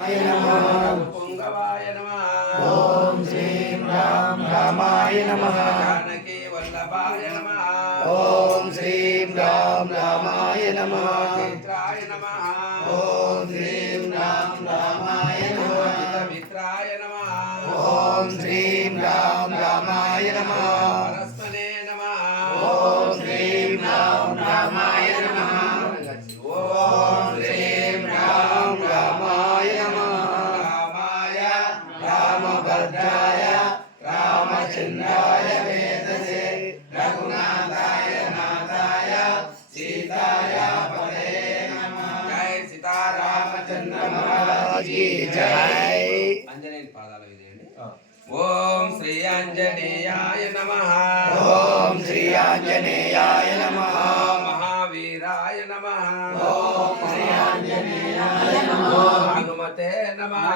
पुंगवाय नमः। ओम श्रीं राम रामाय नमः। जानकी वल्लभाय नमः। ओम श्रीं राम रामाय नमः। चित्राय नमः। ओम श्रीं राम रामाय नमः। मित्राय नमः। ओम श्रीं राम रामाय नमः। परस्मने नमः। ओम श्रीं राम रामाय नमः। ओम श्रीं राम रामाय नमः। रामाय रामभद्राय रामचंद्राय वेदसे रघुनाथाय नाथाय सीताय पते नमः। जय सीतारामचंद्र महाराज की जय। अंजनेय पादाल विदेंడి। ओम श्री आंजनेयाय नमः। ओम श्री आंजनेयाय नमः। महावीराय नमः। ओम श्री आंजनेयाय नमः। हनुमते नमः।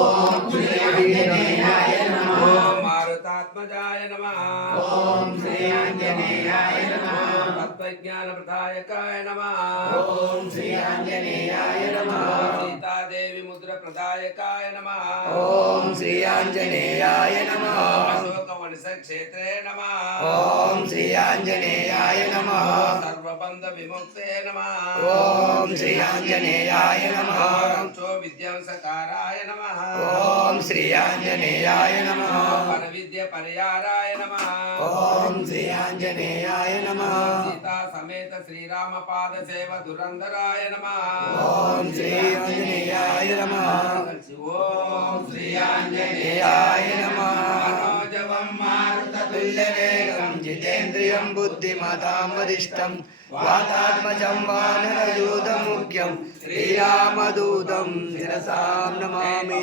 ओम श्री आंजनेयाय नमः। ओम मारुतात्मजाय नमः। ओम श्री आंजनेयाय नमः। तत्त्वज्ञानप्रदायकाय नमः। ओम श्री आंजनेयाय नमः। सीता देवी मुद्रा प्रदायकाय नमः। ओम श्री आंजनेयाय नमः। अशोकवंश क्षेत्रे नमः। ओम श्री आंजनेयाय नमः। सर्वबंध विमुक्ते नमः। ओम श्री आंजनेयाय नमः। रक्षो विद्यांसकाराय नमः। ओम श्री आंजनेयाय नमः। परविद्य परिहाराय नमः। ओम श्री आंजनेयाय नमः। सीता समेत श्रीराम पाद सेव धुरंधराय नमः। ओम श्री आंजनेयाय नमः। ओम श्री आंजनेयाय नमः। मनोजवं मारुततुल्यवेगं जितेन्द्रियं बुद्धिमतां वरिष्ठं वातात्मजं वानरयूथमुख्यं श्रीरामदूतं शिरसा नमामि।